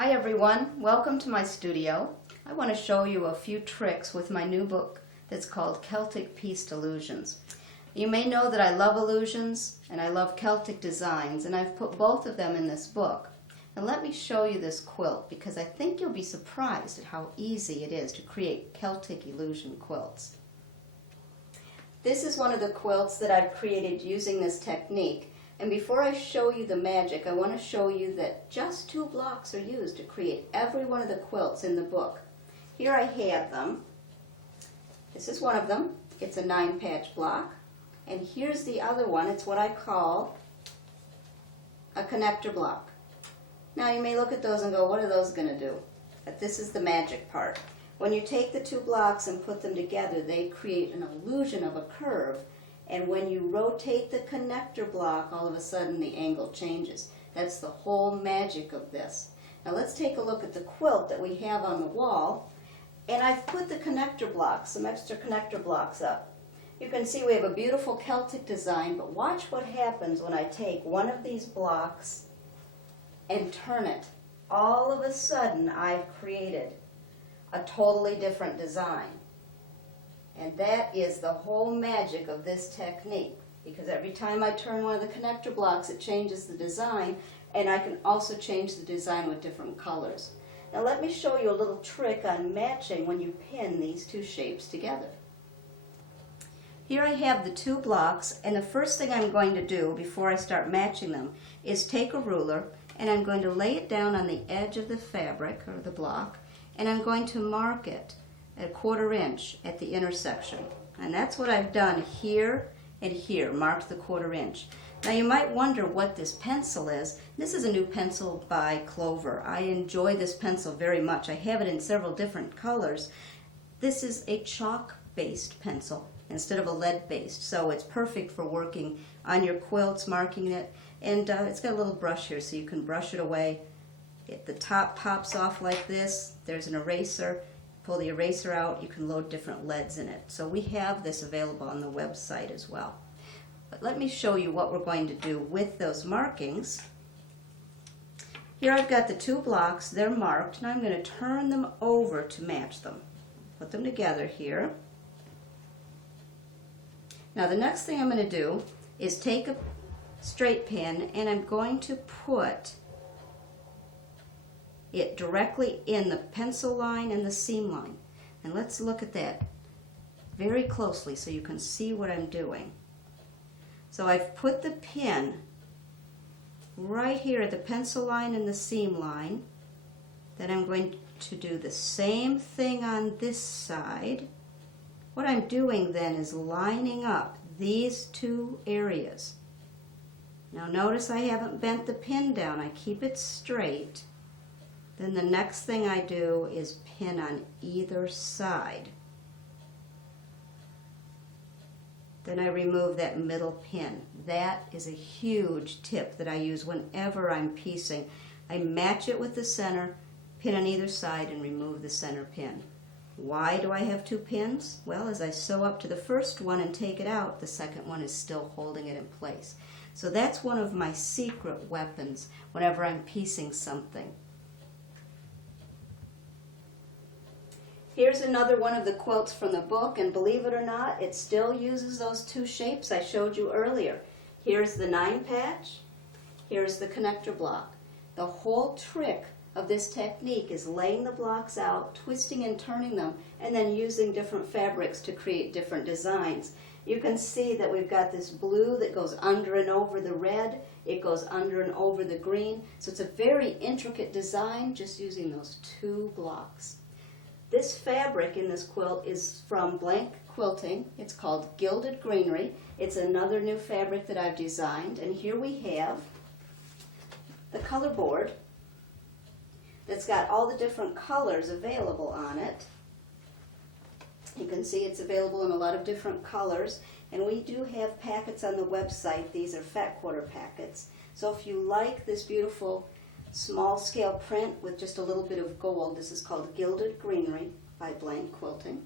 Hi everyone, welcome to my studio. I want to show you a few tricks with my new book that's called Celtic Pieced Illusions. You may know that I love illusions and I love Celtic designs, and I've put both of them in this book. And let me show you this quilt because I think you'll be surprised at how easy it is to create Celtic illusion quilts. This is one of the quilts that I've created using this technique. And before I show you the magic, I want to show you that just 2 blocks are used to create every one of the quilts in the book. Here I have them. This is one of them. It's a 9-patch block. And here's the other one. It's what I call a connector block. Now you may look at those and go, what are those going to do? But this is the magic part. When you take the 2 blocks and put them together, they create an illusion of a curve. And when you rotate the connector block, all of a sudden the angle changes. That's the whole magic of this. Now let's take a look at the quilt that we have on the wall. And I've put the connector blocks, some extra connector blocks up. You can see we have a beautiful Celtic design, but watch what happens when I take one of these blocks and turn it. All of a sudden I've created a totally different design. And that is the whole magic of this technique, because every time I turn one of the connector blocks, it changes the design, and I can also change the design with different colors. Now let me show you a little trick on matching when you pin these 2 shapes together. Here I have the 2 blocks, and the first thing I'm going to do before I start matching them is take a ruler, and I'm going to lay it down on the edge of the fabric, or the block, and I'm going to mark it at 1/4 inch at the intersection. And that's what I've done here and here, marked the 1/4 inch. Now you might wonder what this pencil is. This is a new pencil by Clover. I enjoy this pencil very much. I have it in several different colors. This is a chalk-based pencil instead of a lead-based, so it's perfect for working on your quilts, marking it. And it's got a little brush here so you can brush it away. The top pops off like this. There's an eraser. Pull the eraser out, you can load different leads in it. So we have this available on the website as well. But let me show you what we're going to do with those markings. Here I've got the 2 blocks, they're marked, and I'm going to turn them over to match them. Put them together here. Now the next thing I'm going to do is take a straight pin, and I'm going to put it directly in the pencil line and the seam line. And let's look at that very closely so you can see what I'm doing. So I've put the pin right here at the pencil line and the seam line. Then I'm going to do the same thing on this side. What I'm doing then is lining up these 2 areas. Now notice I haven't bent the pin down, I keep it straight. Then the next thing I do is pin on either side. Then I remove that middle pin. That is a huge tip that I use whenever I'm piecing. I match it with the center, pin on either side, and remove the center pin. Why do I have 2 pins? Well, as I sew up to the first one and take it out, the second one is still holding it in place. So that's one of my secret weapons whenever I'm piecing something. Here's another one of the quilts from the book, and believe it or not, it still uses those 2 shapes I showed you earlier. Here's the 9-patch, here's the connector block. The whole trick of this technique is laying the blocks out, twisting and turning them, and then using different fabrics to create different designs. You can see that we've got this blue that goes under and over the red, it goes under and over the green, so it's a very intricate design just using those 2 blocks. This fabric in this quilt is from Blank Quilting. It's called Gilded Greenery. It's another new fabric that I've designed. And here we have the color board that's got all the different colors available on it. You can see it's available in a lot of different colors. And we do have packets on the website. These are fat quarter packets. So if you like this beautiful small scale print with just a little bit of gold. This is called Gilded Greenery by Blank Quilting.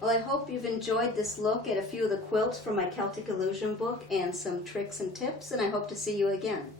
Well, I hope you've enjoyed this look at a few of the quilts from my Celtic Illusion book and some tricks and tips, and I hope to see you again.